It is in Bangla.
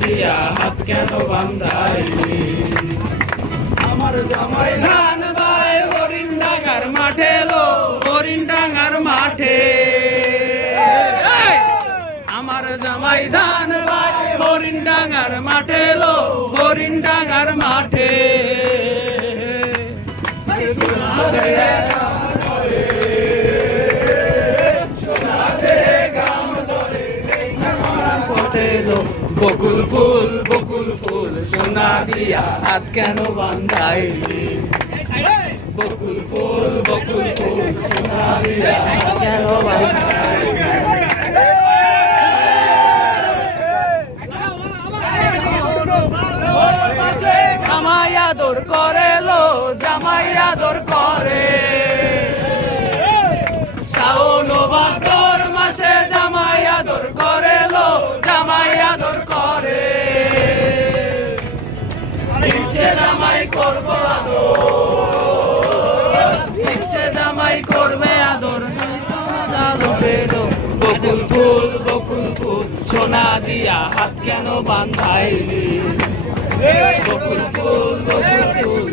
দিয়া হাত কেন বান্ধাইলি আমার জামাই ধান ভাই হরিণ ডাঙ্গার মাঠে লো হরিণ ডাঙ্গার মাঠে আমার জামাই ধান ভাই হরিণ ডাঙ্গার মাঠে লো হরিণ ডাঙ্গার মাঠে বকুল ফুল সোনা দিয়া হাত কেন বান্ধাইলি বকুল ফুল সোনা দিয়া হাত কেন বান্ধাইলি জামাই আদর করে লো জামাই আদর করে শ্রাবণ ভাদ্র মাসে জামাই আদর করে লো জামাই আদর করে ইচ্ছে জামাই করবো আদর ইচ্ছে জামাই করবে আদর বকুল ফুল সোনা দিয়া হাত কেন বান্ধাইলি বকুল ফুল